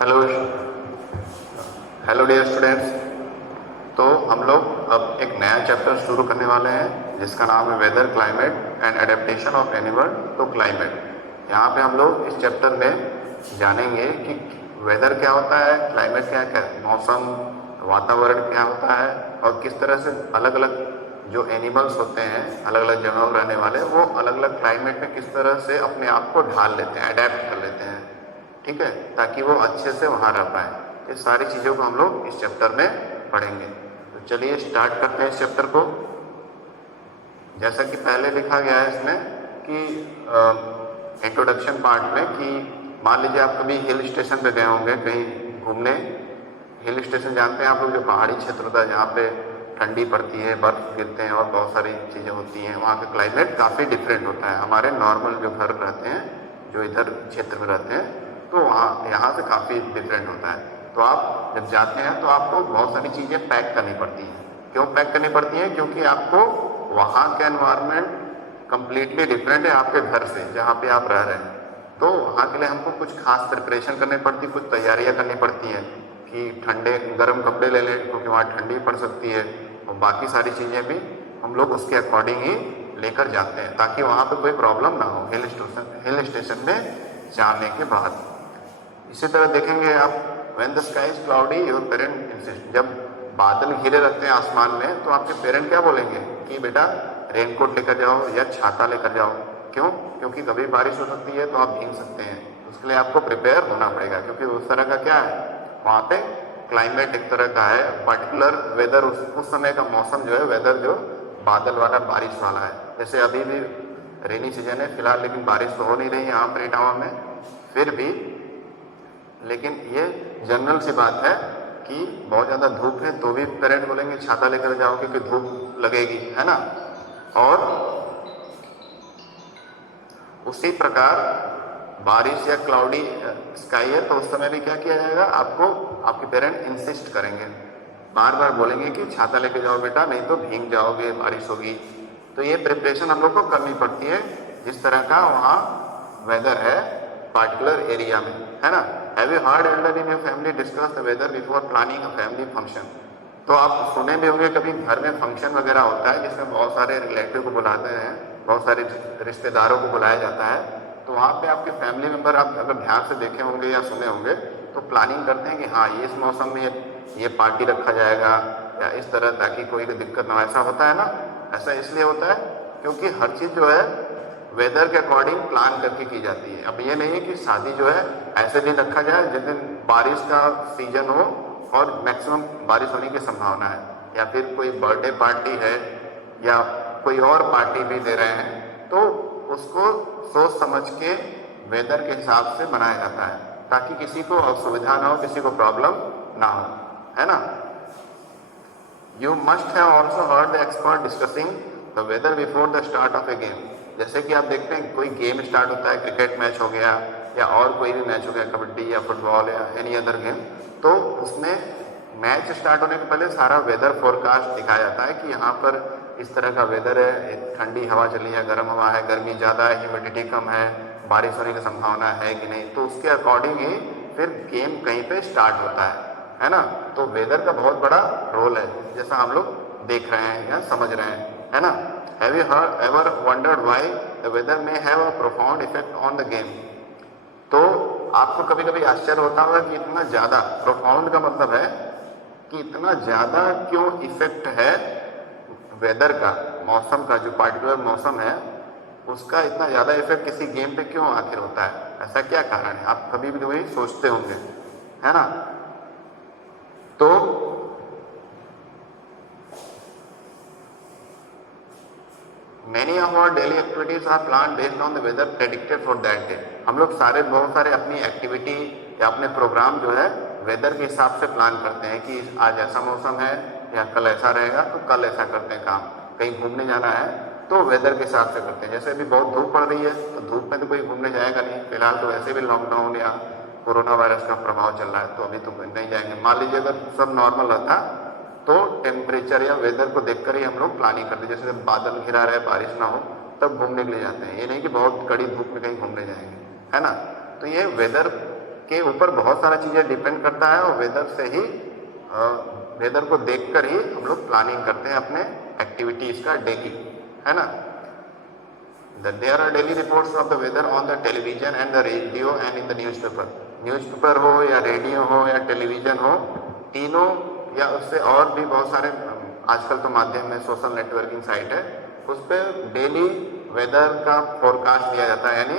Hello hello dear students. तो हम लोग अब एक नया चैप्टर शुरू करने वाले हैं जिसका नाम है weather climate and adaptation of animal to climate. यहाँ पे हम लोग इस चैप्टर में जानेंगे कि वेदर क्या होता है, क्लाइमेट क्या क्या मौसम वातावरण क्या होता है और किस तरह से अलग अलग जो एनिमल्स होते हैं अलग अलग जगहों पर रहने वाले वो अलग अलग क्लाइमेट में किस तरह से अपने आप को ढाल लेते हैं, अडेप्ट कर लेते हैं, ठीक है, ताकि वो अच्छे से वहाँ रह पाए। ये सारी चीज़ों को हम लोग इस चैप्टर में पढ़ेंगे। तो चलिए स्टार्ट करते हैं इस चैप्टर को। जैसा कि पहले लिखा गया है इसमें कि इंट्रोडक्शन पार्ट में कि मान लीजिए आप कभी हिल स्टेशन पे गए होंगे कहीं घूमने। हिल स्टेशन जानते हैं आप लोग, जो पहाड़ी क्षेत्र होता है जहाँ पे ठंडी पड़ती है, बर्फ गिरते हैं और बहुत सारी चीज़ें होती हैं। वहाँ का क्लाइमेट काफ़ी डिफरेंट होता है हमारे नॉर्मल जो घर रहते हैं, जो इधर क्षेत्र में रहते हैं, तो वहाँ यहाँ से काफ़ी डिफरेंट होता है। तो आप जब जाते हैं तो आपको बहुत सारी चीज़ें पैक करनी पड़ती हैं। क्यों पैक करनी पड़ती हैं? क्योंकि आपको वहाँ का एनवायरनमेंट कंप्लीटली डिफरेंट है आपके घर से जहाँ पे आप रह रहे हैं। तो वहाँ के लिए हमको कुछ खास प्रिपरेशन करनी पड़ती, कुछ तैयारियाँ करनी पड़ती हैं कि ठंडे गर्म कपड़े ले लें क्योंकि वहाँ ठंडी पड़ सकती है, और बाकी सारी चीज़ें भी हम लोग उसके अकॉर्डिंग ही लेकर जाते हैं ताकि वहाँ पे कोई प्रॉब्लम ना हो हिल स्टेशन में जाने के बाद। इसी तरह देखेंगे आप, when the sky is cloudy your parent insist, जब बादल घिरे रहते हैं आसमान में तो आपके पेरेंट क्या बोलेंगे कि बेटा रेनकोट लेकर जाओ या छाता लेकर जाओ। क्यों? क्योंकि कभी बारिश हो सकती है तो आप भीग सकते हैं। उसके लिए आपको प्रिपेयर होना पड़ेगा क्योंकि उस तरह का क्या है वहाँ पे क्लाइमेट एक तरह का है, पर्टिकुलर वेदर उस समय का मौसम जो है, वेदर जो बादल वाला बारिश वाला है। जैसे अभी भी रेनी सीजन है फिलहाल, लेकिन बारिश तो हो नहीं रही यहाँ पर इटावा में फिर भी, लेकिन ये जनरल सी बात है कि बहुत ज़्यादा धूप है तो भी पेरेंट बोलेंगे छाता लेकर जाओ क्योंकि धूप लगेगी, है ना। और उसी प्रकार बारिश या क्लाउडी स्काई है तो उस समय भी क्या किया जाएगा, आपको आपके पेरेंट इंसिस्ट करेंगे, बार बार बोलेंगे कि छाता लेके जाओ बेटा नहीं तो भीग जाओगे, बारिश होगी। तो ये प्रिपरेशन हम लोग को करनी पड़ती है जिस तरह का वहाँ वेदर है पार्टिकुलर एरिया में, है ना। Have you heard elder in your family discuss the weather before planning a family function? तो आप सुने भी होंगे कभी घर में फंक्शन वगैरह होता है जिसमें बहुत सारे रिलेटिव को बुलाते हैं, बहुत सारे रिश्तेदारों को बुलाया जाता है। तो वहाँ पे आपके फैमिली मेम्बर आप अगर ध्यान से देखे होंगे या सुने होंगे तो प्लानिंग करते हैं कि हाँ ये इस मौसम में ये पार्टी रखा जाएगा या इस तरह, ताकि कोई दिक्कत ना हो। ऐसा होता है ना। ऐसा इसलिए होता है क्योंकि हर चीज़ जो है वेदर के अकॉर्डिंग प्लान करके की जाती है। अब ये नहीं है कि शादी जो है ऐसे दिन रखा जाए जिस दिन बारिश का सीजन हो और मैक्सिमम बारिश होने की संभावना है, या फिर कोई बर्थडे पार्टी है या कोई और पार्टी भी दे रहे हैं तो उसको सोच समझ के वेदर के हिसाब से बनाया जाता है ताकि किसी को असुविधा ना हो, किसी को प्रॉब्लम ना हो, है ना। You must have also heard the expert discussing the weather before the start of a game. जैसे कि आप देखते हैं कोई गेम स्टार्ट होता है, क्रिकेट मैच हो गया या और कोई भी मैच हो गया, कबड्डी या फुटबॉल या एनी अदर गेम, तो उसमें मैच स्टार्ट होने के पहले सारा वेदर फोरकास्ट दिखाया जाता है कि यहाँ पर इस तरह का वेदर है, ठंडी हवा चली है, गर्म हवा है, गर्मी ज़्यादा है, ह्यूमिडिटी कम है, बारिश होने की संभावना है कि नहीं। तो उसके अकॉर्डिंग ही फिर गेम कहीं पे स्टार्ट होता है ना। तो वेदर का बहुत बड़ा रोल है जैसा हम लोग देख रहे हैं या समझ रहे हैं, है ना। Have you ever wondered why the weather may have a profound effect on the game? तो आपको कभी कभी आश्चर्य होता होगा कि इतना ज़्यादा, प्रोफाउंड का मतलब है कि इतना ज़्यादा क्यों इफेक्ट है वेदर का, मौसम का, जो पार्टिकुलर मौसम है उसका इतना ज़्यादा इफेक्ट किसी गेम पे क्यों आखिर होता है, ऐसा क्या कारण है? आप कभी भी वही सोचते होंगे, है ना। तो Many of our daily activities are planned based on the weather predicted for that day. हम लोग बहुत सारे अपनी एक्टिविटी या अपने प्रोग्राम जो है वेदर के हिसाब से प्लान करते हैं कि आज ऐसा मौसम है या कल ऐसा रहेगा तो कल ऐसा करते हैं काम। कहीं घूमने जाना है तो वेदर के हिसाब से करते हैं। जैसे अभी बहुत धूप पड़ रही है तो धूप में तो कोई घूमने जाएगा नहीं, फिलहाल तो वैसे भी लॉकडाउन या कोरोना वायरस का प्रभाव चल रहा है तो अभी तो नहीं जाएंगे। मान लीजिए अगर सब नॉर्मल रहता तो टेम्परेचर या वेदर को देखकर ही हम लोग प्लानिंग करते हैं। जैसे बादल घिरा रहे, बारिश ना हो, तब घूमने के लिए जाते हैं। ये नहीं कि बहुत कड़ी धूप में कहीं घूमने जाएंगे, है ना। तो ये वेदर के ऊपर बहुत सारा चीज़ें डिपेंड करता है और वेदर से ही वेदर को देखकर ही हम लोग प्लानिंग करते हैं अपने एक्टिविटीज़ का डेली, है ना। There are daily reports of the weather on the television and the radio and in the newspaper. Newspaper हो या रेडियो हो या टेलीविज़न हो, तीनों या उससे और भी बहुत सारे आजकल तो माध्यम में सोशल नेटवर्किंग साइट है, उस पर डेली वेदर का फोरकास्ट दिया जाता है, यानी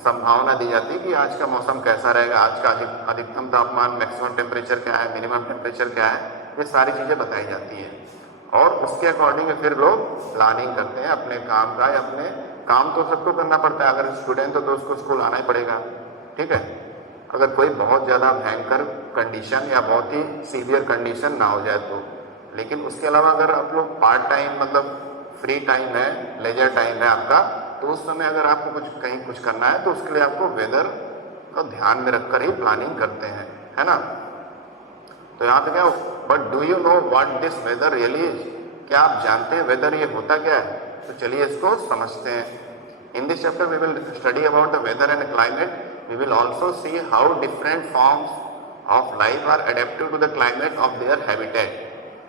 संभावना दी जाती है कि आज का मौसम कैसा रहेगा, आज का अधिकतम तापमान, मैक्सिमम टेम्परेचर क्या है, मिनिमम टेम्परेचर क्या है, ये सारी चीज़ें बताई जाती हैं और उसके अकॉर्डिंग फिर लोग प्लानिंग करते हैं अपने काम का। या अपने काम तो सबको करना पड़ता है, अगर स्टूडेंट हो तो उसको स्कूल आना ही पड़ेगा, ठीक है। अगर कोई बहुत ज़्यादा भयंकर कंडीशन या बहुत ही सीवियर कंडीशन ना हो जाए तो, लेकिन उसके अलावा अगर आप लोग पार्ट टाइम मतलब फ्री टाइम है, लेजर टाइम है आपका, तो उस समय अगर आपको कहीं कुछ करना है तो उसके लिए आपको वेदर को ध्यान में रखकर ही प्लानिंग करते हैं, है ना। तो यहाँ पे क्या, but do you know what this weather really is, क्या आप जानते हैं वेदर ये होता क्या है? तो चलिए इसको समझते हैं। In this chapter we will study about the weather and climate. We will also see how different forms of life are adapted to the climate of their habitat.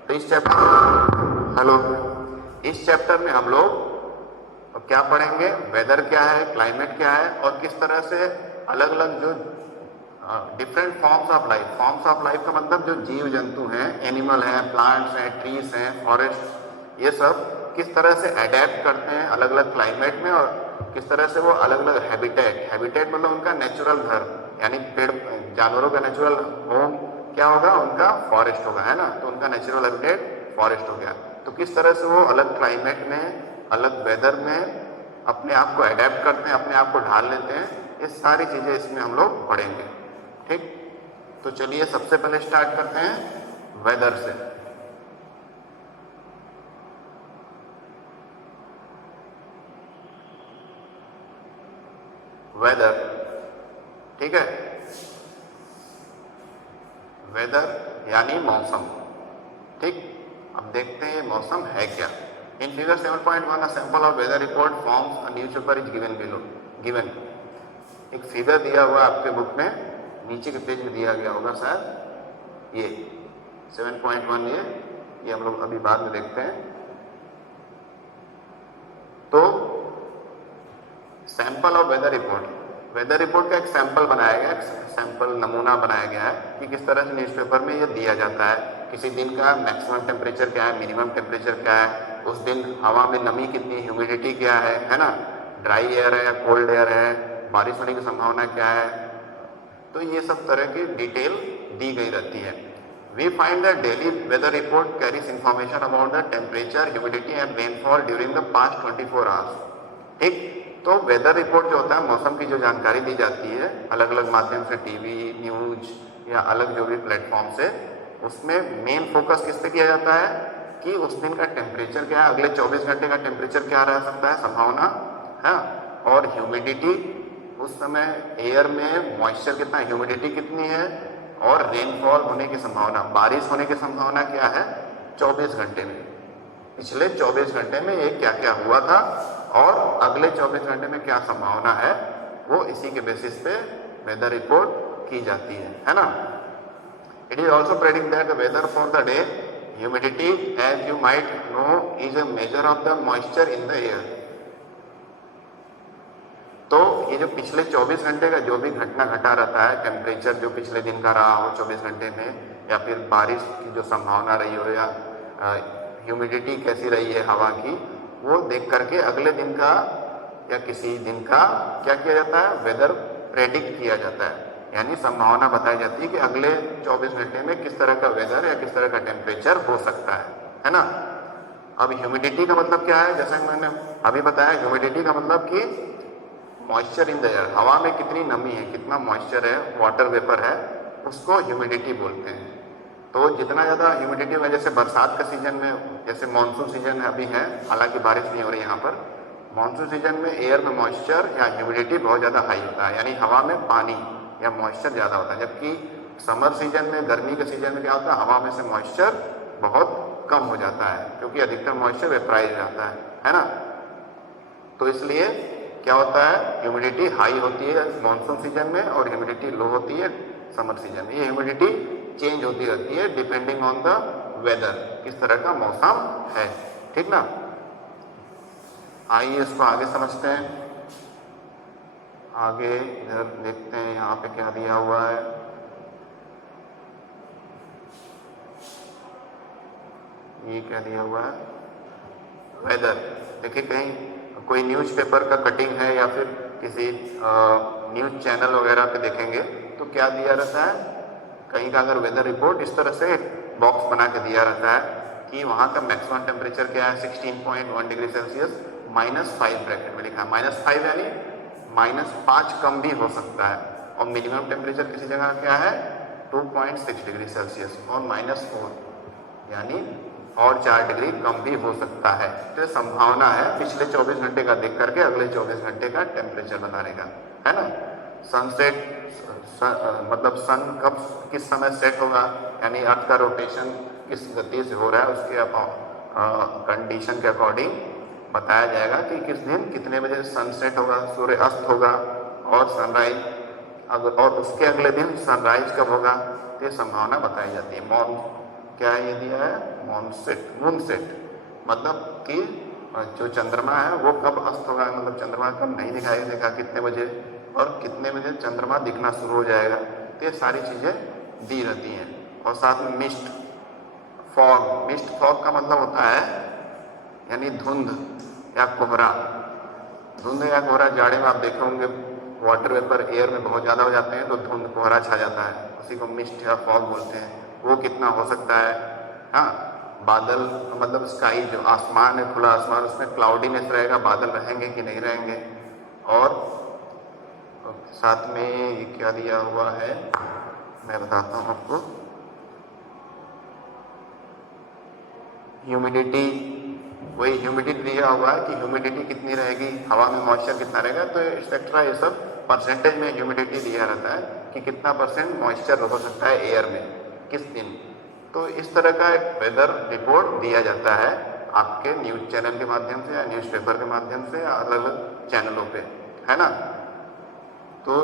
तो इस चैप्टर में हम लोग क्या पढ़ेंगे, वेदर क्या है, क्लाइमेट क्या है और किस तरह से अलग अलग जो डिफरेंट फॉर्म्स ऑफ लाइफ का मतलब जो जीव जंतु हैं, एनिमल हैं, प्लांट्स हैं, ट्रीज हैं, फॉरेस्ट, ये सब किस तरह से अडेप्ट करते हैं अलग अलग क्लाइमेट में और किस तरह से वो अलग अलग हैबिटेट मतलब उनका नेचुरल घर, यानी पेड़ जानवरों का नेचुरल होम क्या होगा, उनका फॉरेस्ट होगा, है ना। तो उनका नेचुरल हैबिटेट फॉरेस्ट हो गया। तो किस तरह से वो अलग क्लाइमेट में, अलग वेदर में अपने आप को अडेप्ट करते हैं, अपने आप को ढाल लेते हैं, ये सारी चीज़ें इसमें हम लोग पढ़ेंगे, ठीक। तो चलिए सबसे पहले स्टार्ट करते हैं वेदर से। वेदर, ठीक है, वेदर यानी मौसम, ठीक। अब देखते हैं मौसम है क्या। In figure 7.1 a sample of weather report forms a newspaper is given below. Given एक फिगर दिया हुआ आपके बुक में, नीचे के पेज में दिया गया होगा शायद, ये 7.1 ये हम लोग अभी बाद में देखते हैं। तो सैंपल ऑफ वेदर रिपोर्ट का एक सैंपल बनाया गया, एक सैंपल नमूना बनाया गया है कि किस तरह से न्यूज़पेपर में ये दिया जाता है, किसी दिन का मैक्सिमम टेम्परेचर क्या है, मिनिमम टेम्परेचर क्या है, उस दिन हवा में नमी कितनी, ह्यूमिडिटी क्या है ना, ड्राई एयर है या कोल्ड एयर है, बारिश होने की संभावना क्या है। तो ये सब तरह की डिटेल दी गई रहती है। We find the daily weather report carries information about the temperature, humidity and rainfall during the past 24 hours, ठीक। तो वेदर रिपोर्ट जो होता है, मौसम की जो जानकारी दी जाती है अलग अलग माध्यम से, टीवी, न्यूज या अलग जो भी प्लेटफॉर्म से, उसमें मेन फोकस किस पे किया जाता है कि उस दिन का टेम्परेचर क्या है, अगले 24 घंटे का टेम्परेचर क्या रह सकता है, संभावना है, और ह्यूमिडिटी, उस समय एयर में मॉइस्चर कितना, ह्यूमिडिटी कितनी है, और रेनफॉल होने की संभावना, बारिश होने की संभावना क्या है 24 घंटे में, पिछले 24 घंटे में ये क्या क्या हुआ था और अगले 24 घंटे में क्या संभावना है, वो इसी के बेसिस पे वेदर रिपोर्ट की जाती है ना। It is also predict that the weather for the day, humidity as you might know is a measure of the moisture in the air. तो ये जो पिछले 24 घंटे का जो भी घटना घटा रहता है, टेम्परेचर जो पिछले दिन का रहा हो 24 घंटे में, या फिर बारिश की जो संभावना रही हो, या ह्यूमिडिटी कैसी रही है हवा की, वो देख करके अगले दिन का या किसी दिन का क्या किया जाता है, वेदर प्रेडिक्ट किया जाता है, यानी संभावना बताई जाती है कि अगले 24 घंटे में किस तरह का वेदर या किस तरह का टेम्परेचर हो सकता है ना। अब ह्यूमिडिटी का मतलब क्या है, जैसे मैंने अभी बताया, ह्यूमिडिटी का मतलब कि मॉइस्चर इन द एयर, हवा में कितनी नमी है, कितना मॉइस्चर है, वाटर वेपर है, उसको ह्यूमिडिटी बोलते हैं। तो जितना ज़्यादा ह्यूमिडिटी में, जैसे बरसात का सीजन में, जैसे मानसून सीजन अभी है, हालांकि बारिश नहीं हो रही यहाँ पर, मानसून सीजन में एयर में मॉइस्चर या ह्यूमिडिटी बहुत ज़्यादा हाई होता है, यानी हवा में पानी या मॉइस्चर ज़्यादा होता है। जबकि समर सीजन में, गर्मी के सीजन में क्या होता है, हवा में से मॉइस्चर बहुत कम हो जाता है, क्योंकि अधिकतर मॉइस्चर वेपराइज जाता है ना। तो इसलिए क्या होता है, ह्यूमिडिटी हाई होती है मानसून सीजन में और ह्यूमिडिटी लो होती है समर सीजन में। ये ह्यूमिडिटी चेंज होती रहती है डिपेंडिंग ऑन द वेदर, किस तरह का मौसम है, ठीक ना। आइए इसको आगे समझते हैं। आगे इधर देखते हैं यहाँ पे क्या दिया हुआ है। ये क्या दिया हुआ है, वेदर। देखिए कहीं कोई न्यूज़पेपर का कटिंग है या फिर किसी न्यूज़ चैनल वगैरह पे देखेंगे तो क्या दिया रहता है, कहीं का अगर वेदर रिपोर्ट इस तरह से बॉक्स बना के दिया रहता है कि वहाँ का मैक्सिमम टेम्परेचर क्या है 16.1 डिग्री सेल्सियस, -5 ब्रैकेट में लिखा है। -5 यानी -5 कम भी हो सकता है, और मिनिमम टेम्परेचर किसी जगह क्या है 2.6 डिग्री सेल्सियस और -4 यानी और 4 डिग्री कम भी हो सकता है। तो संभावना है पिछले 24 घंटे का देख करके अगले 24 घंटे का टेम्परेचर बताने का, है ना। सनसेट मतलब सन कब किस समय सेट होगा, यानी अर्थ का रोटेशन किस गति से हो रहा है उसके कंडीशन के अकॉर्डिंग बताया जाएगा कि किस दिन कितने बजे सनसेट होगा, सूर्य अस्त होगा और सनराइज, और उसके अगले दिन सनराइज कब होगा, तो ये संभावना बताई जाती है। क्या ये दिया है, मूनसेट मतलब कि जो चंद्रमा है वो कब अस्त होगा, मतलब चंद्रमा कब नहीं दिखाई देगा, कितने बजे और कितने बजे चंद्रमा दिखना शुरू हो जाएगा, तो ये सारी चीज़ें दी रहती हैं। और साथ में मिस्ट फॉग का मतलब होता है यानी धुंध या कोहरा। धुंध या कोहरा जाड़े में आप देखे होंगे वाटर वेपर एयर में बहुत ज़्यादा हो जाते हैं तो धुंध कोहरा छा जाता है, उसी को मिस्ट या फॉग बोलते हैं। वो कितना हो सकता है, हाँ, बादल मतलब स्काई जो आसमान है, खुला आसमान, उसमें क्लाउडीनेस रहेगा, बादल रहेंगे कि नहीं रहेंगे। और साथ में ये क्या दिया हुआ है मैं बताता हूँ आपको, ह्यूमिडिटी, वही ह्यूमिडिटी दिया हुआ है कि ह्यूमिडिटी कितनी रहेगी, हवा में मॉइस्चर कितना रहेगा, तो एक्सेट्रा ये सब परसेंटेज में ह्यूमिडिटी दिया रहता है कि कितना % मॉइस्चर हो सकता है एयर में किस दिन। तो इस तरह का एक वेदर रिपोर्ट दिया जाता है आपके न्यूज़ चैनल के माध्यम से या न्यूज़पेपर के माध्यम से या अलग अलग चैनलों पे, है ना। तो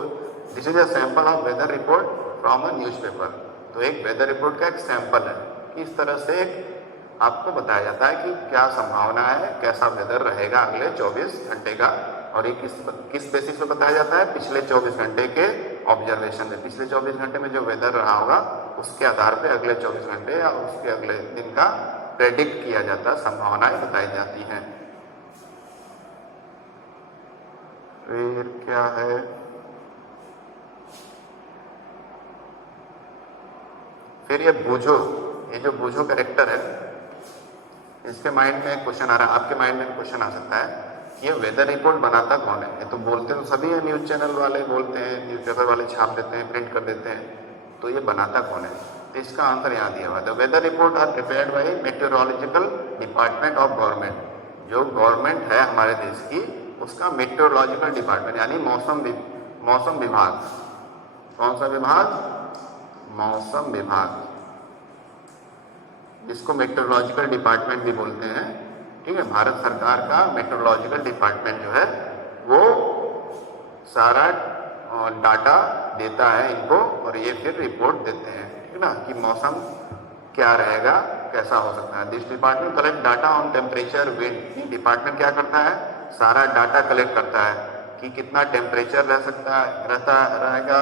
this is a sample of weather report from a newspaper. तो एक वेदर रिपोर्ट का एक सैंपल है कि इस तरह से आपको बताया जाता है कि क्या संभावना है, कैसा वेदर रहेगा अगले 24 घंटे का। और ये किस बेसिस पे बताया जाता है, पिछले 24 घंटे के ऑब्जर्वेशन में। पिछले 24 घंटे में जो वेदर रहा होगा उसके आधार पे अगले 24 घंटे या उसके अगले दिन का प्रेडिक्ट किया जाता है, संभावनाएं बताई जाती हैं। फिर क्या है, फिर ये बूझो, ये जो बूझो कैरेक्टर है, इसके माइंड में क्वेश्चन आ रहा है, आपके माइंड में क्वेश्चन आ सकता है कि ये वेदर रिपोर्ट बनाता कौन है। ये तो बोलते तो सभी है, न्यूज़ चैनल वाले बोलते हैं, न्यूज़पेपर वाले छाप देते हैं, प्रिंट कर देते हैं, तो ये बनाता कौन है। तो इसका आंसर यहाँ दिया हुआ है, the weather report are prepared by meteorological department of government. जो गवर्नमेंट है हमारे देश की उसका मेट्रोलॉजिकल डिपार्टमेंट यानी मौसम विभाग। कौन सा विभाग, मौसम विभाग, जिसको मेट्रोलॉजिकल डिपार्टमेंट भी बोलते हैं, ठीक है। भारत सरकार का मेट्रोलॉजिकल डिपार्टमेंट जो है वो सारा डाटा देता है इनको और ये फिर रिपोर्ट देते हैं, ठीक ना, कि मौसम क्या रहेगा, कैसा हो सकता है। This department collect data on temperature, wind. Department क्या करता है, सारा डाटा कलेक्ट करता है कि कितना टेम्परेचर रहेगा,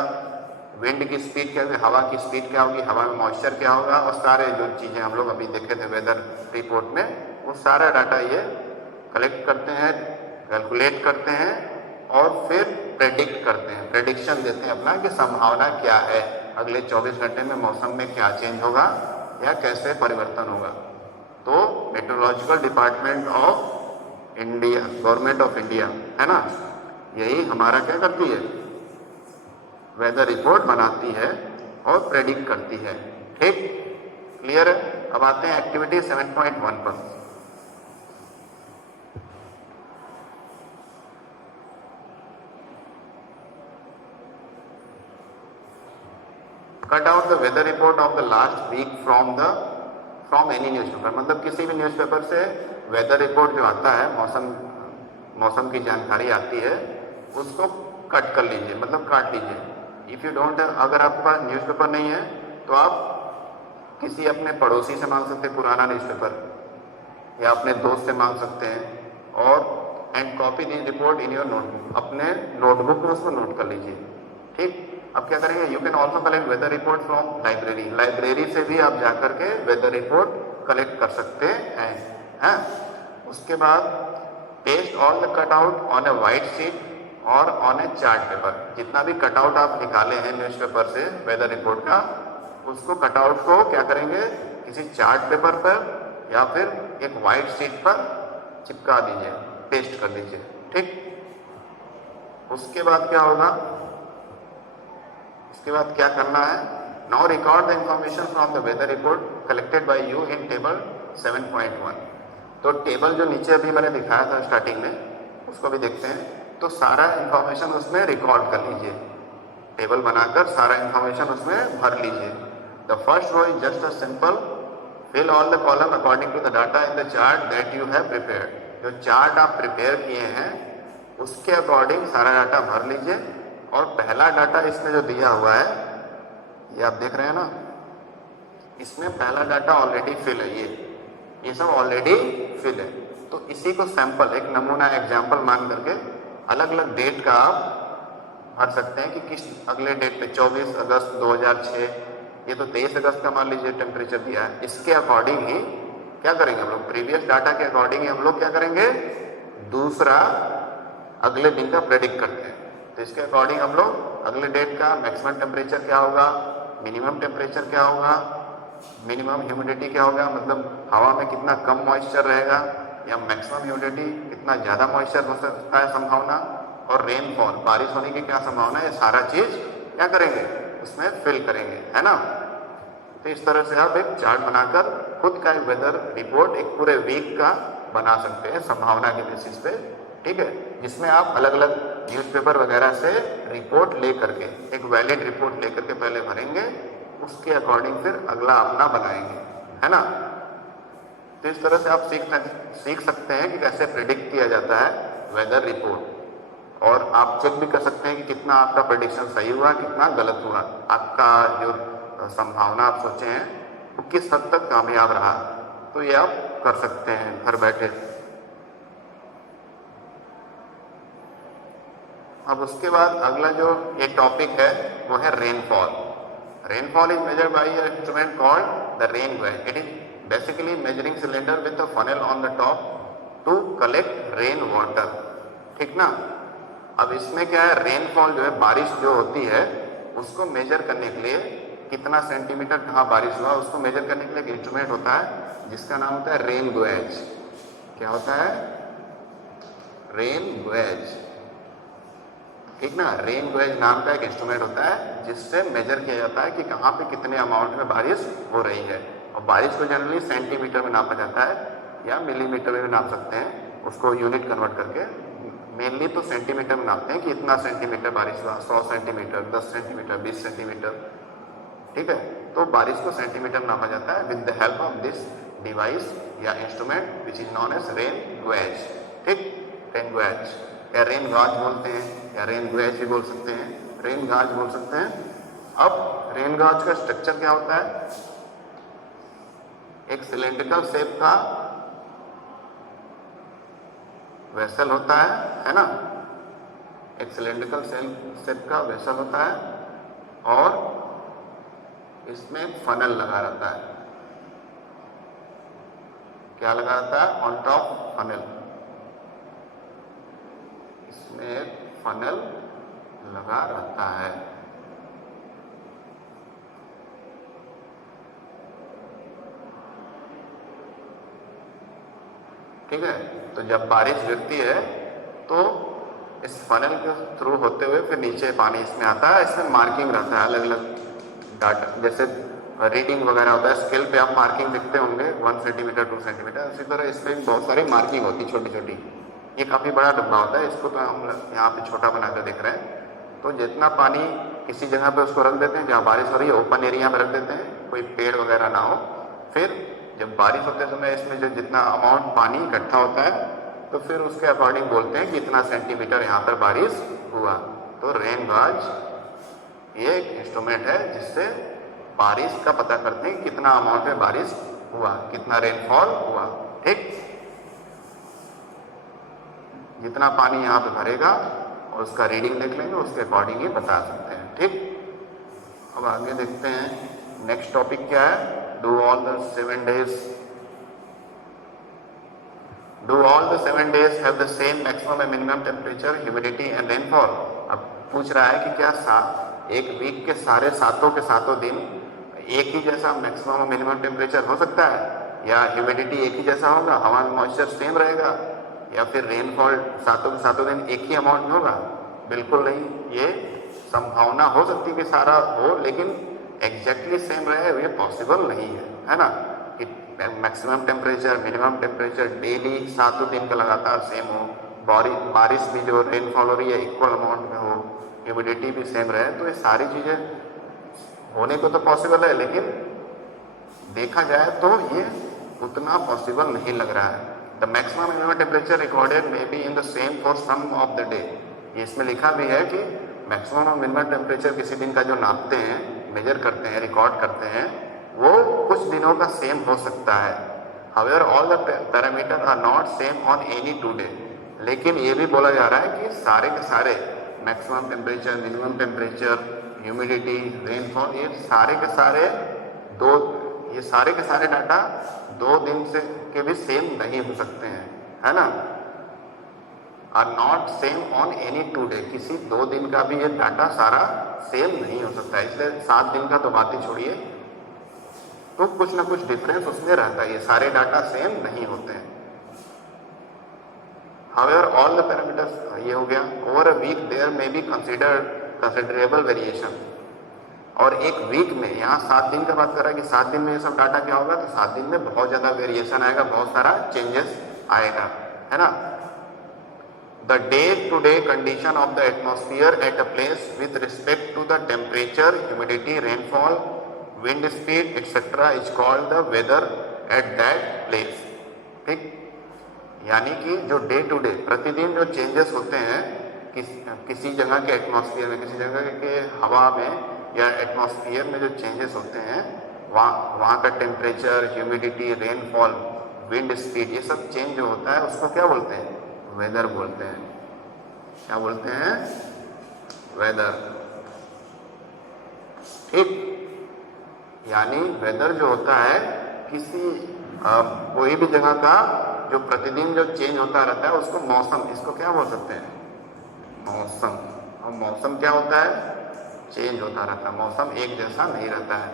विंड की स्पीड क्या होगी, हवा की स्पीड क्या होगी, हवा में मॉइस्चर क्या होगा, और सारे जो चीज़ें हम लोग अभी देखे थे वेदर रिपोर्ट में, वो सारा डाटा ये कलेक्ट करते हैं, कैलकुलेट करते हैं और फिर प्रेडिक्ट करते हैं, प्रेडिक्शन देते हैं अपना कि संभावना क्या है, अगले 24 घंटे में मौसम में क्या चेंज होगा या कैसे परिवर्तन होगा। तो meteorological department of India, government of India, है ना, यही हमारा क्या करती है, वेदर रिपोर्ट बनाती है और प्रेडिक्ट करती है। ठीक, क्लियर है। अब आते हैं एक्टिविटी 7.1 पर। Cut out the weather report of the last week from any newspaper. मतलब किसी भी न्यूज़पेपर से वेदर रिपोर्ट जो आता है, मौसम मौसम की जानकारी आती है उसको कट कर लीजिए, मतलब काट लीजिए। इफ़ यू डोंट, अगर आपके पास न्यूज़पेपर नहीं है तो आप किसी अपने पड़ोसी से मांग सकते हैं पुराना न्यूज़पेपर, या अपने दोस्त से मांग सकते हैं। और and copy the report in your notebook, अपने नोटबुक में उसको नोट कर लीजिए। ठीक, अब क्या करेंगे, you can also collect weather report from library, library से भी आप जाकर के वेदर रिपोर्ट कलेक्ट कर सकते हैं। उसके बाद paste all the cutout on A white sheet और ऑन ए चार्ट पेपर, जितना भी कटआउट आप निकाले हैं न्यूज़पेपर से वेदर रिपोर्ट का, उसको कटआउट को क्या करेंगे, किसी चार्ट पेपर पर या फिर एक वाइट शीट पर चिपका दीजिए, पेस्ट कर दीजिए। ठीक, उसके बाद क्या होगा, उसके बाद क्या करना है, now record the information from the weather report collected by you in table 7.1। तो टेबल जो नीचे अभी मैंने दिखाया था स्टार्टिंग में, उसको भी देखते हैं। तो सारा इंफॉर्मेशन उसमें रिकॉर्ड कर लीजिए, टेबल बनाकर सारा इंफॉर्मेशन उसमें भर लीजिए। The first row is just a simple fill all the column according to the data in the chart that you have prepared. जो चार्ट आप प्रिपेयर किए हैं उसके अकॉर्डिंग सारा डाटा भर लीजिए। और पहला डाटा इसमें जो दिया हुआ है, ये आप देख रहे हैं ना, इसमें पहला डाटा ऑलरेडी फिल है, ये सब ऑलरेडी फिल है। तो इसी को सैंपल, एक नमूना एग्जाम्पल मान करके अलग अलग डेट का आप भर सकते हैं कि किस अगले डेट पे 24 अगस्त 2006, ये तो 23 अगस्त का मान लीजिए टेम्परेचर दिया है, इसके अकॉर्डिंग ही क्या करेंगे हम लोग, प्रीवियस डाटा के अकॉर्डिंग ही हम लोग क्या करेंगे, दूसरा अगले दिन का प्रेडिक्ट करते हैं। तो इसके अकॉर्डिंग हम लोग अगले डेट का मैक्सिमम टेम्परेचर क्या होगा, मिनिमम टेम्परेचर क्या होगा, मिनिमम ह्यूमिडिटी क्या होगा, मतलब हवा में कितना कम मॉइस्चर रहेगा, या मैक्सिमम ह्यूमिडिटी कितना ज़्यादा मॉइस्चर हो सकता है संभावना, और रेनफॉल बारिश होने की क्या संभावना है, ये सारा चीज़ क्या करेंगे उसमें फिल करेंगे, है ना। तो इस तरह से आप एक चार्ट बनाकर खुद का एक वेदर रिपोर्ट एक पूरे वीक का बना सकते हैं संभावना के बेसिस पे। ठीक है, जिसमें आप अलग अलग न्यूज़पेपर वगैरह से रिपोर्ट ले करके, एक वैलिड रिपोर्ट लेकर के पहले भरेंगे, उसके अकॉर्डिंग फिर अगला अपना बनाएंगे, है ना। तो इस तरह से आप सीख सकते हैं कि कैसे प्रेडिक्ट किया जाता है वेदर रिपोर्ट। और आप चेक भी कर सकते हैं कि कितना आपका प्रेडिक्शन सही हुआ, कितना गलत हुआ, आपका जो संभावना आप सोचे हैं वो किस हद तक कामयाब रहा। तो ये आप कर सकते हैं घर बैठे। अब उसके बाद अगला जो ये टॉपिक है वो है rainfall. Rainfall is measured by a instrument called the rain gauge. It is basically measuring cylinder with a funnel on the top to collect rain water. ठीक ना। अब इसमें क्या है, रेनफॉल जो है, बारिश जो होती है उसको मेजर करने के लिए कितना सेंटीमीटर कहाँ बारिश हुआ, उसको मेजर करने के लिए एक इंस्ट्रूमेंट होता है जिसका नाम होता है रेन गेज। क्या होता है, रेन गेज। ठीक ना, रेन गेज नाम का एक इंस्ट्रूमेंट होता है जिससे मेजर किया जाता है कि कहाँ पे कितने अमाउंट में बारिश हो रही है। और बारिश को जनरली सेंटीमीटर में नापा जाता है या मिलीमीटर में भी नाप सकते हैं, उसको यूनिट कन्वर्ट करके। मेनली तो सेंटीमीटर में नापते हैं कि इतना सेंटीमीटर बारिश हुआ, 100 सेंटीमीटर, 10 सेंटीमीटर, 20 सेंटीमीटर। ठीक है, तो बारिश को सेंटीमीटर में नापा जाता है with the help of this device या instrument which is known as rain gauge. ठीक, रेन गेज या रेन गाज बोलते हैं, या रेन गेज भी बोल सकते हैं, रेन गाज बोल सकते हैं। अब रेन गाज का स्ट्रक्चर क्या होता है, एक सिलेंड्रिकल शेप का वेसल होता है ना, एक सिलेंड्रिकल शेप का वेसल होता है और इसमें फनल लगा रहता है। क्या लगा रहता है, ऑन टॉप फनल, इसमें एक फनल लगा रहता है। ठीक है, तो जब बारिश गिरती है तो इस फनल के थ्रू होते हुए फिर नीचे पानी इसमें आता है। इसमें मार्किंग रहता है, अलग अलग डाटा, जैसे रीडिंग वगैरह होता है, स्केल पे आप मार्किंग दिखते होंगे 1 सेंटीमीटर 2 सेंटीमीटर, उसी तरह इसमें भी बहुत सारी मार्किंग होती है छोटी छोटी। ये काफ़ी बड़ा डब्बा होता है, इसको तो हम यहाँ पे छोटा बनाकर देख रहे हैं। तो जितना पानी किसी जगह पे उसको रख देते हैं जहाँ बारिश हो रही है, ओपन एरिया में रख देते हैं, कोई पेड़ वगैरह ना हो। फिर जब बारिश होते समय इसमें जो जितना अमाउंट पानी इकट्ठा होता है तो फिर उसके अकॉर्डिंग बोलते हैं कि इतना सेंटीमीटर यहाँ पर बारिश हुआ। तो रेन गॉज ये एक इंस्ट्रूमेंट है जिससे बारिश का पता करते हैं कितना अमाउंट में बारिश हुआ, कितना रेनफॉल हुआ। ठीक, जितना पानी यहाँ पे भरेगा और उसका रीडिंग देख लेंगे, उसके अकॉर्डिंग ही बता सकते हैं। ठीक, अब आगे देखते हैं नेक्स्ट टॉपिक क्या है। Do all the 7 days have the same maximum and minimum temperature, humidity and rainfall. अब पूछ रहा है कि क्या एक वीक के सारे सातों के सातों दिन एक ही जैसा मैक्सिमम और मिनिमम टेम्परेचर हो सकता है, या ह्यूमिडिटी एक ही जैसा होगा, हवा में मॉइस्चर सेम रहेगा, या फिर रेनफॉल सातों के सातों दिन एक ही अमाउंट में होगा? बिल्कुल नहीं। ये संभावना हो सकती है कि सारा हो, लेकिन एग्जैक्टली सेम रहे ये पॉसिबल नहीं है ना, कि maximum temperature minimum temperature daily सातों दिन का लगातार सेम हो, बारिश भी जो रेनफॉल हो रही है इक्वल अमाउंट में हो, ह्यूमिडिटी भी सेम रहे। तो ये सारी चीज़ें होने को तो पॉसिबल है, लेकिन देखा जाए तो ये उतना पॉसिबल नहीं लग रहा है। The maximum minimum temperature recorded may be in the same for some of the day. ये इसमें लिखा भी है कि मैक्सिमम और मिनिमम टेम्परेचर किसी दिन का जो नापते हैं, मेजर करते हैं, रिकॉर्ड करते हैं, वो कुछ दिनों का सेम हो सकता है। However all the parameter are not same on any 2 day। लेकिन ये भी बोला जा रहा है कि सारे के सारे maximum temperature, minimum temperature, humidity, rainfall, ये सारे के सारे डाटा 2 दिन से के भी सेम नहीं हो सकते हैं, है ना। Are not same on any 2 day। किसी 2 दिन का भी ये डाटा सारा सेम नहीं हो सकता है। इसलिए 7 दिन का तो बात ही छोड़िए, तो कुछ ना कुछ डिफरेंस उसमें रहता है, ये सारे डाटा सेम नहीं होते हैं। हाउएवर ऑल द पैरामीटर्स, ये हो गया। Over a week there may be considerable variation. और एक वीक में, यहाँ 7 दिन का बात कर रहा है कि 7 दिन में ये सब डाटा क्या होगा, तो 7 दिन में बहुत ज़्यादा वेरिएशन आएगा, बहुत सारा चेंजेस आएगा, है ना। The day to day condition of the atmosphere at a place with respect to the temperature, humidity, rainfall, wind speed etcetera is called the weather at that place. ठीक, यानी कि जो डे टू डे प्रतिदिन जो changes होते हैं किसी जगह के एटमॉस्फेयर में, किसी जगह के हवा में या एटमॉस्फेयर में जो चेंजेस होते हैं, वहाँ का temperature, humidity, rainfall, wind speed, ये सब चेंज जो होता है उसको क्या बोलते हैं? वेदर बोलते हैं। क्या बोलते हैं? वेदर। ठीक, यानी वेदर जो होता है किसी कोई भी जगह का जो प्रतिदिन जो चेंज होता रहता है उसको मौसम, इसको क्या बोल सकते हैं? मौसम। और मौसम क्या होता है? चेंज होता रहता है, मौसम एक जैसा नहीं रहता है।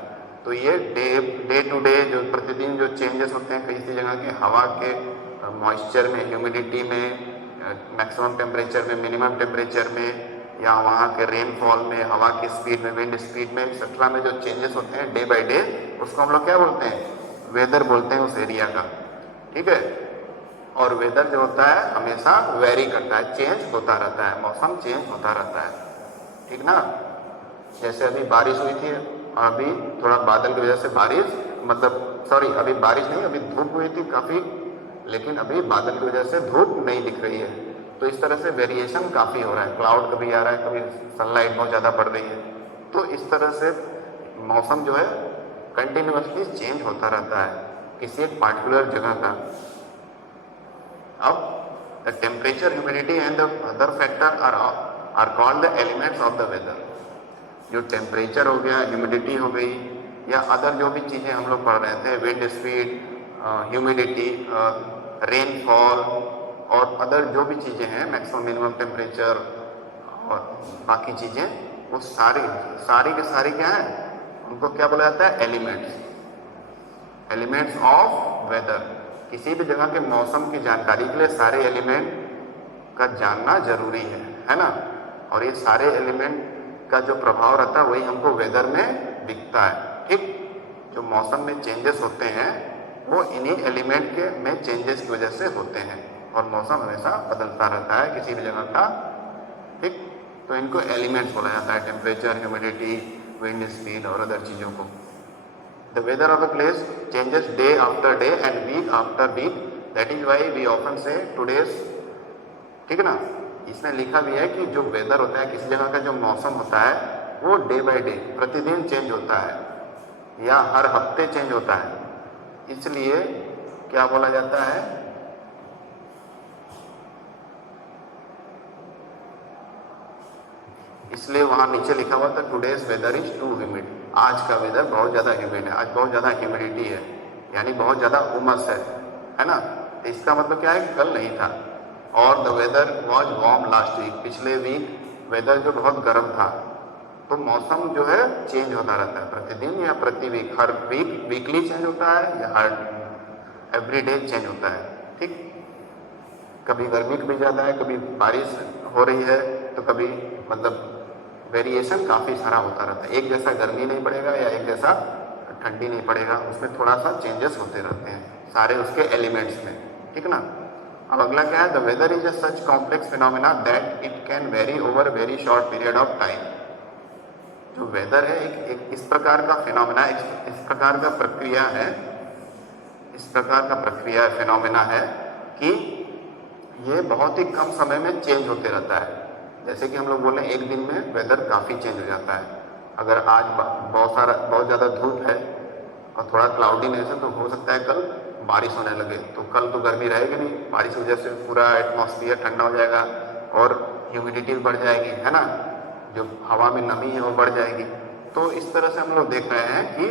तो ये डे टू डे जो प्रतिदिन जो चेंजेस होते हैं किसी जगह के हवा के मॉइस्चर में, ह्यूमिडिटी में, मैक्सिमम टेम्परेचर में, मिनिमम टेम्परेचर में, या वहाँ के रेनफॉल में, हवा की स्पीड में, विंड स्पीड में, एक्सेट्रा में जो चेंजेस होते हैं डे बाय डे, उसको हम लोग क्या बोलते हैं? वेदर बोलते हैं उस एरिया का। ठीक है, और वेदर जो होता है हमेशा वेरी करता है, चेंज होता रहता है, मौसम चेंज होता रहता है। ठीक ना, जैसे अभी बारिश हुई थी, अभी थोड़ा बादल की वजह से अभी बारिश नहीं, अभी धूप हुई थी काफ़ी, लेकिन अभी बादल की वजह से धूप नहीं दिख रही है। तो इस तरह से वेरिएशन काफ़ी हो रहा है, क्लाउड कभी आ रहा है, कभी सनलाइट बहुत ज़्यादा पड़ रही है। तो इस तरह से मौसम जो है कंटिन्यूसली चेंज होता रहता है किसी एक पार्टिकुलर जगह का। अब the temperature, humidity and the other factor are called the elements of the weather. जो टेम्परेचर हो गया, ह्यूमिडिटी हो गई, या अदर जो भी चीज़ें हम लोग पढ़ रहे थे, विंड स्पीड, ह्यूमिडिटी, रेनफॉल, और अदर जो भी चीज़ें हैं, मैक्सिमम मिनिमम टेम्परेचर और बाकी चीज़ें, वो सारी के सारी क्या है? उनको क्या बोला जाता है? Elements of weather. किसी भी जगह के मौसम की जानकारी के लिए सारे एलिमेंट का जानना जरूरी है ना। और ये सारे एलिमेंट का जो प्रभाव रहता है वही हमको वेदर में दिखता है। ठीक, जो मौसम में चेंजेस होते हैं वो इन्हीं एलिमेंट के में चेंजेस की वजह से होते हैं, और मौसम हमेशा बदलता रहता है किसी भी जगह का। ठीक, तो इनको एलिमेंट्स बोला जाता है, टेम्परेचर, ह्यूमिडिटी, विंड स्पीड और अदर चीज़ों को। The weather of a place changes day after day and week after week that is why we often say today's, ठीक है ना। इसमें लिखा भी है कि जो वेदर होता है, किसी जगह का जो मौसम होता है, वो डे बाय डे प्रतिदिन चेंज होता है या हर हफ्ते चेंज होता है। इसलिए क्या बोला जाता है, इसलिए वहां नीचे लिखा हुआ था today's weather is too humid, आज का वेदर बहुत ज़्यादा ह्यूमिड है, आज बहुत ज़्यादा ह्यूमिडिटी है, यानी बहुत ज़्यादा उमस है ना। तो इसका मतलब क्या है, कल नहीं था। और the weather was warm last week, पिछले वीक वेदर जो बहुत गर्म था। तो मौसम जो है चेंज होता रहता है प्रतिदिन या प्रति वीक, हर वीक वीकली चेंज होता है या हर एवरी डे चेंज होता है, ठीक। कभी गर्मी कभी ज़्यादा है, कभी बारिश हो रही है, तो कभी मतलब वेरिएशन काफ़ी सारा होता रहता है। एक जैसा गर्मी नहीं पड़ेगा या एक जैसा ठंडी नहीं पड़ेगा, उसमें थोड़ा सा चेंजेस होते रहते हैं सारे उसके एलिमेंट्स में, ठीक ना। अब अगला क्या है, the weather is a such complex phenomena that it can vary over very short period of time. जो वेदर है एक इस प्रकार का फिनोमिना, इस प्रकार का प्रक्रिया है, इस प्रकार का प्रक्रिया फिनोमिना है कि ये बहुत ही कम समय में चेंज होते रहता है। जैसे कि हम लोग बोले एक दिन में वेदर काफ़ी चेंज हो जाता है। अगर आज बहुत ज़्यादा धूप है और थोड़ा क्लाउडीनेस है, तो हो सकता है कल बारिश होने लगे, तो कल तो गर्मी रहेगी नहीं, बारिश की वजह से पूरा एटमॉस्फेयर ठंडा हो जाएगा और ह्यूमिडिटी बढ़ जाएगी, है ना, जो हवा में नमी है वो बढ़ जाएगी। तो इस तरह से हम लोग देख रहे हैं कि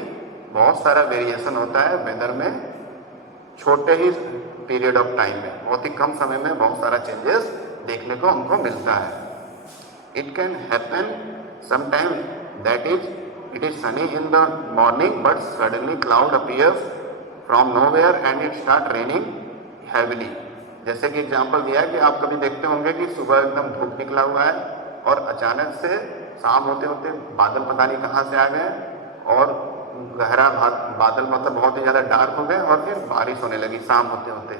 बहुत सारा वेरिएशन होता है वेदर में, छोटे ही पीरियड ऑफ टाइम में, बहुत ही कम समय में बहुत सारा चेंजेस देखने को हमको मिलता है। It can happen sometime that it is sunny in the morning but suddenly cloud appears from nowhere and it start raining heavily। जैसे कि एग्जांपल दिया है कि आप कभी देखते होंगे कि सुबह एकदम धूप निकला हुआ है और अचानक से शाम होते होते बादल पता नहीं कहाँ से आ गए और गहरा बादल मतलब बहुत ही ज़्यादा डार्क हो गए और फिर बारिश होने लगी शाम होते होते।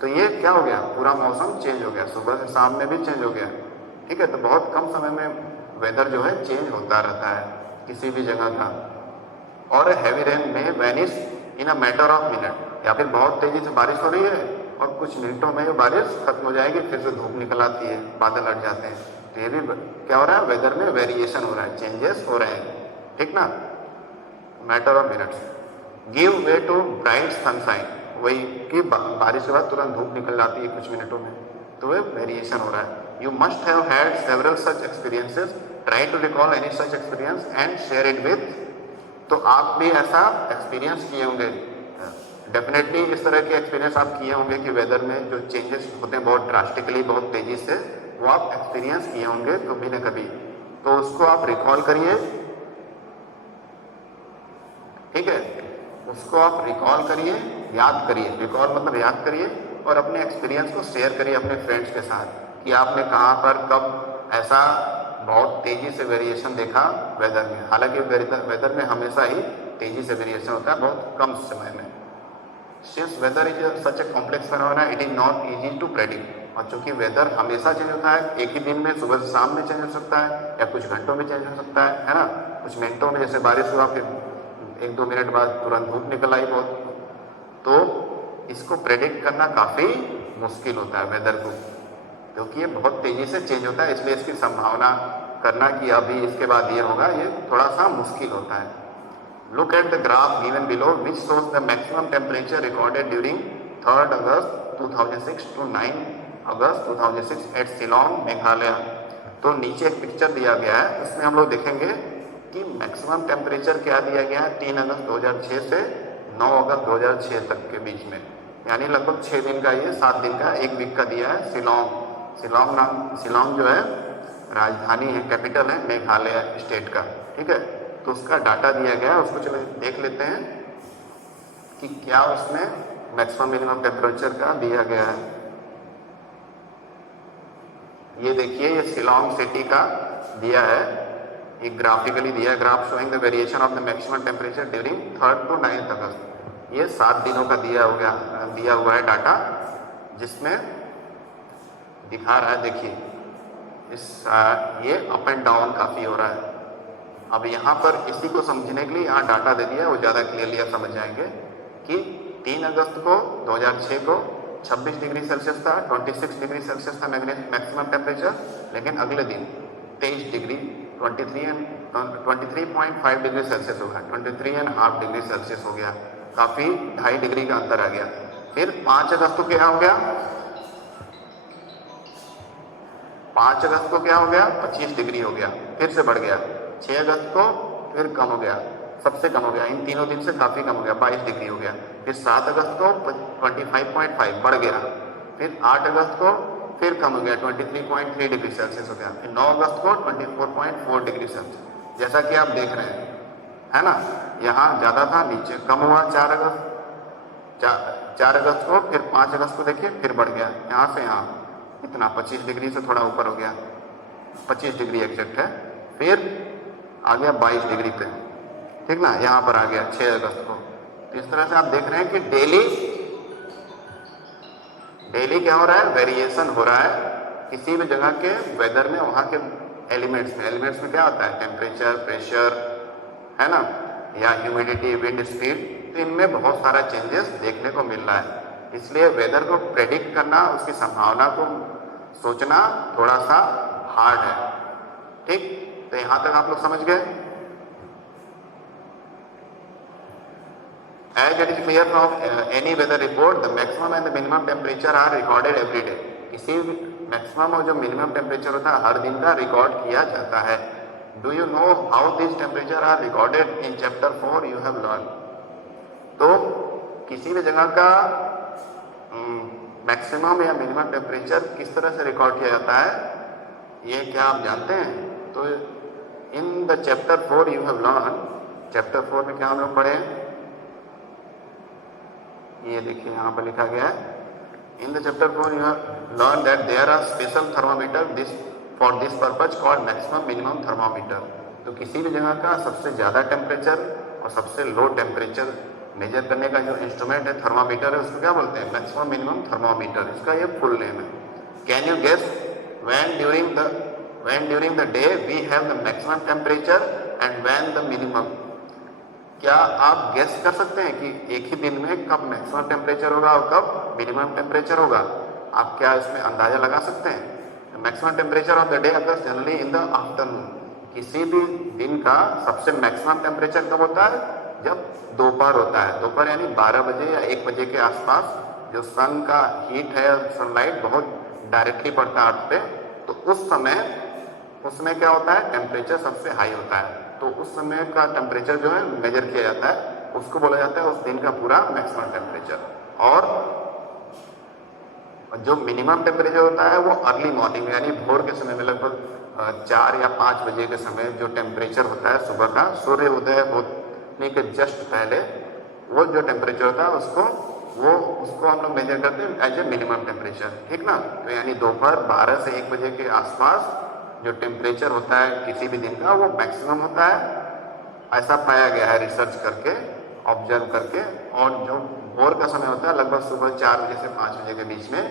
तो ये क्या हो गया, पूरा मौसम चेंज हो गया, सुबह से शाम में भी चेंज हो गया, ठीक है। तो बहुत कम समय में वेदर जो है चेंज होता रहता है किसी भी जगह का। और हैवी रेन में vanish in a matter of minute, या फिर बहुत तेजी से बारिश हो रही है और कुछ मिनटों में बारिश खत्म हो जाएगी, फिर से धूप निकल आती है, बादल हट जाते हैं। तो ये भी क्या हो रहा है, वेदर में वेरिएशन हो रहा है, चेंजेस हो रहे हैं, ठीक ना, matter of minutes. Give way to bright sunshine, वही कि बारिश के बाद तुरंत धूप निकल जाती है कुछ मिनटों में, तो वह वेरिएशन हो रहा है। You must have had several such experiences. Try to recall any such experience and share it with। तो आप भी ऐसा एक्सपीरियंस किए होंगे, डेफिनेटली इस तरह के एक्सपीरियंस आप किए होंगे कि वेदर में जो चेंजेस होते हैं बहुत ड्रास्टिकली, बहुत तेजी से, वो आप एक्सपीरियंस किए होंगे कभी न कभी। तो उसको आप रिकॉल करिए, ठीक है, उसको आप रिकॉल करिए, याद करिए, रिकॉल मतलब याद करिए, और अपने एक्सपीरियंस को शेयर करिए अपने फ्रेंड्स के साथ कि आपने कहाँ पर कब ऐसा बहुत तेज़ी से वेरिएशन देखा वेदर में। हालांकि वेदर में हमेशा ही तेज़ी से वेरिएशन होता है, बहुत कम समय में। Since weather is such a complex phenomena it is not easy to predict. और चूँकि वेदर हमेशा चेंज होता है, एक ही दिन में सुबह से शाम में चेंज हो सकता है या कुछ घंटों में चेंज हो सकता है ना, कुछ मिनटों में, जैसे बारिश हुआ फिर 1-2 मिनट बाद तुरंत धूप निकल आई बहुत, तो इसको प्रेडिक्ट करना काफ़ी मुश्किल होता है वेदर को, क्योंकि ये बहुत तेज़ी से चेंज होता है। इसलिए इसकी संभावना करना कि अभी इसके बाद ये होगा, ये थोड़ा सा मुश्किल होता है। Look at the graph given below which shows the maximum temperature recorded during 3 August 2006 to 9 August 2006 at Shillong Meghalaya. तो नीचे एक पिक्चर दिया गया है, उसमें हम लोग देखेंगे कि मैक्सिमम टेम्परेचर क्या दिया गया है 3 अगस्त 2006 से 9 अगस्त 2006 तक के बीच में, यानी लगभग 6 दिन का, ये 7 दिन का, 1 वीक का दिया है। शिलोंग जो है राजधानी है, कैपिटल है मेघालय स्टेट का, ठीक है। तो उसका डाटा दिया गया है, उसको चलो देख लेते हैं कि क्या उसमें मैक्सिमम मिनिमम टेम्परेचर का दिया गया है। ये देखिए, ये शिलोंग सिटी का दिया है, एक ग्राफिकली दिया है, graph showing the variation of the maximum temperature during 3 to 9 अगस्त। ये 7 दिनों का दिया हुआ है डाटा, जिसमें दिखा रहा है, देखिए ये अप एंड डाउन काफ़ी हो रहा है। अब यहाँ पर इसी को समझने के लिए यहाँ डाटा दे दिया है, वो ज़्यादा क्लियरली आप समझ जाएंगे कि 3 अगस्त को 2006 को 26 डिग्री सेल्सियस था, 26 डिग्री सेल्सियस था मैक्सिमम टेम्परेचर, लेकिन अगले दिन 23 डिग्री 23.5 डिग्री सेल्सियस हो गया, 23.5 डिग्री सेल्सियस हो गया, काफ़ी 2.5 डिग्री का अंतर आ गया। फिर 5 अगस्त को क्या हो गया, 5 अगस्त को क्या हो गया, 25 डिग्री हो गया, फिर से बढ़ गया। 6 अगस्त को फिर कम हो गया, सबसे कम हो गया, इन तीनों दिन से काफ़ी कम हो गया, 22 डिग्री हो गया। फिर 7 अगस्त को 25.5 बढ़ गया। फिर 8 अगस्त को फिर कम हो गया, 23.3 डिग्री सेल्सियस हो गया। फिर 9 अगस्त को 24.4 डिग्री सेल्सियस, जैसा कि आप देख रहे हैं, है ना, यहाँ ज़्यादा था, नीचे कम हुआ। 4 अगस्त को, फिर 5 अगस्त को देखिए फिर बढ़ गया, यहाँ से यहाँ इतना 25 डिग्री से थोड़ा ऊपर हो गया, 25 डिग्री एग्जैक्ट है। फिर आ गया 22 डिग्री पे, ठीक ना, यहाँ पर आ गया 6 अगस्त को। तो इस तरह से आप देख रहे हैं कि डेली क्या हो रहा है, वेरिएशन हो रहा है किसी भी जगह के वेदर में, वहाँ के एलिमेंट्स में क्या होता है, टेम्परेचर, प्रेशर, है ना, या ह्यूमिडिटी, विंड स्पीड, तो इनमें बहुत सारा चेंजेस देखने को मिल रहा है। इसलिए वेदर को प्रेडिक्ट करना, उसकी संभावना को सोचना थोड़ा सा हार्ड है, ठीक। तो यहाँ तक आप लोग समझ गए। As it is clear from any weather report, the maximum and the minimum temperature are recorded every day. किसी भी मैक्सिमम और जो मिनिमम टेम्परेचर होता है हर दिन का रिकॉर्ड किया जाता है। Do you know how this temperature are recorded in chapter 4 you have learn. तो किसी भी जगह का मैक्सिमम या मिनिमम टेम्परेचर किस तरह से रिकॉर्ड किया जाता है, ये क्या आप जानते हैं। तो इन the chapter 4 you have learn, chapter 4 में क्या हम लोग पढ़े, ये देखिए यहाँ पर लिखा गया है, in the chapter 4 you have learn that there are special thermometer this for this purpose called maximum minimum thermometer. तो किसी भी जगह का सबसे ज़्यादा टेम्परेचर और सबसे लो टेम्परेचर मेजर करने का जो इंस्ट्रूमेंट है, थर्मामीटर है, उसको क्या बोलते हैं, मैक्सिमम मिनिमम थर्मामीटर, इसका ये फुल नेम है। Can you guess when during the day we have the maximum temperature and when the minimum. क्या आप गेस कर सकते हैं कि एक ही दिन में कब मैक्सिमम टेम्परेचर होगा और कब मिनिमम टेम्परेचर होगा। आप क्या इसमें अंदाजा लगा सकते हैं। Maximum temperature of the day occurs generally in the afternoon. किसी भी दिन का सबसे मैक्सिमम टेम्परेचर कब होता है, जब दोपहर होता है। दोपहर यानी 12 बजे या 1 बजे के आसपास, जो सन का हीट है, सनलाइट बहुत डायरेक्टली पड़ता है अर्थ पे, तो उस समय उसमें क्या होता है, टेम्परेचर सबसे हाई होता है। तो उस समय का टेम्परेचर जो है मेजर किया जाता है, उसको बोला जाता है उस दिन का पूरा मैक्सिमम टेम्परेचर। और जो मिनिमम टेम्परेचर होता है वो अर्ली मॉर्निंग यानी भोर के समय में, लगभग 4 या 5 बजे के समय जो टेम्परेचर होता है सुबह का, सूर्य उदय होने के जस्ट पहले, वो जो टेम्परेचर होता है उसको हम लोग मेजर करते हैं एज ए मिनिमम टेम्परेचर, ठीक ना। तो यानी दोपहर 12 से 1 बजे के आसपास जो टेम्परेचर होता है किसी भी दिन का, वो मैक्सिमम होता है, ऐसा पाया गया है रिसर्च करके, ऑब्जर्व करके। और जो भोर का समय होता है, लगभग सुबह 4 बजे से 5 बजे के बीच में,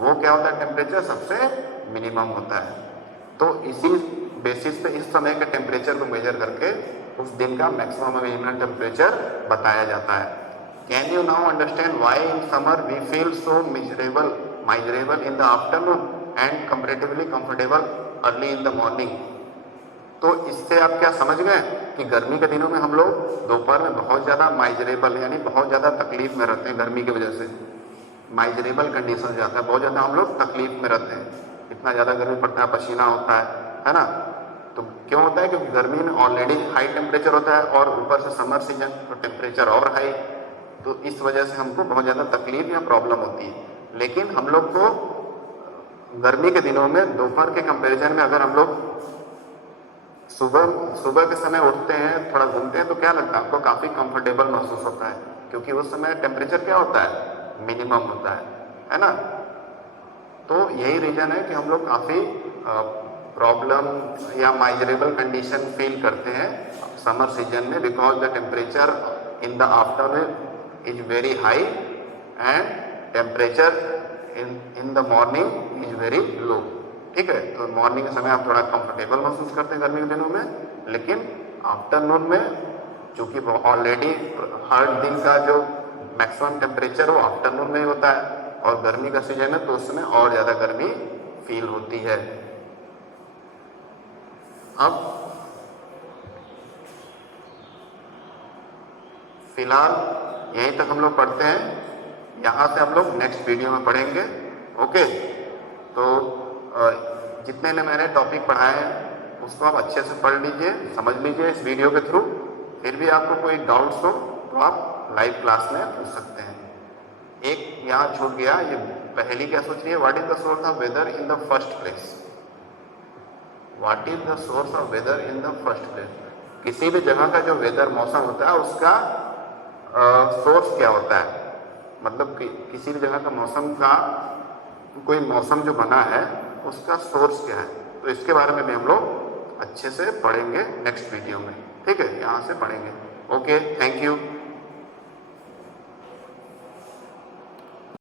वो क्या होता है, टेम्परेचर सबसे मिनिमम होता है। तो इसी बेसिस पे इस समय के टेम्परेचर को मेजर करके उस दिन का मैक्सिमम और मिनिमम टेम्परेचर बताया जाता है। Can you now understand why in summer we feel so miserable in the afternoon and comparatively comfortable early in the morning. तो इससे आप क्या समझ गए कि गर्मी के दिनों में हम लोग दोपहर में बहुत ज़्यादा माइजरेबल यानी बहुत ज़्यादा तकलीफ में रहते हैं। गर्मी की वजह से माइजरेबल कंडीशन जाता है, बहुत ज़्यादा हम लोग तकलीफ में रहते हैं, इतना ज़्यादा गर्मी पड़ता है, पसीना होता है ना। तो क्यों होता है, क्योंकि गर्मी में ऑलरेडी हाई टेम्परेचर होता है और ऊपर से समर सीजन तो टेम्परेचर और हाई, तो इस वजह से हमको बहुत ज़्यादा तकलीफ या प्रॉब्लम होती है। लेकिन हम लोग को गर्मी के दिनों में दोपहर के कंपैरिजन में अगर हम लोग सुबह के समय उठते हैं, थोड़ा घूमते हैं, तो क्या लगता है, आपको काफ़ी कंफर्टेबल महसूस होता है, क्योंकि उस समय टेम्परेचर क्या होता है, मिनिमम होता है ना। तो यही रीज़न है कि हम लोग काफ़ी प्रॉब्लम या माइजरेबल कंडीशन फील करते हैं समर सीजन में, because the temperature in the afternoon is very high and temperature in the morning is very low, ठीक है। तो मॉर्निंग के समय आप थोड़ा कंफर्टेबल महसूस करते हैं गर्मी के दिनों में, लेकिन आफ्टरनून में चूँकि ऑलरेडी हर दिन का जो मैक्सिमम टेम्परेचर वो आफ्टरनून में ही होता है, और गर्मी का सीजन है तो उस समय और ज़्यादा गर्मी फील होती है। अब फिलहाल यहीं तक हम लोग पढ़ते हैं, यहाँ से हम लोग नेक्स्ट वीडियो में पढ़ेंगे। ओके, तो जितने ने मैंने टॉपिक पढ़ाए हैं उसको आप अच्छे से पढ़ लीजिए, समझ लीजिए इस वीडियो के थ्रू। फिर भी आपको कोई डाउट्स हो तो आप लाइव क्लास में पूछ सकते हैं। एक यहाँ छूट गया, ये पहली क्या सोच रही है, what is the source of weather in the first place. What is the source of weather in the first place. किसी भी जगह का जो वेदर मौसम होता है उसका सोर्स क्या होता है, मतलब कि किसी भी जगह का मौसम का कोई मौसम जो बना है उसका सोर्स क्या है। तो इसके बारे में भी हम लोग अच्छे से पढ़ेंगे नेक्स्ट वीडियो में। ठीक है, यहाँ से पढ़ेंगे। Okay, thank you.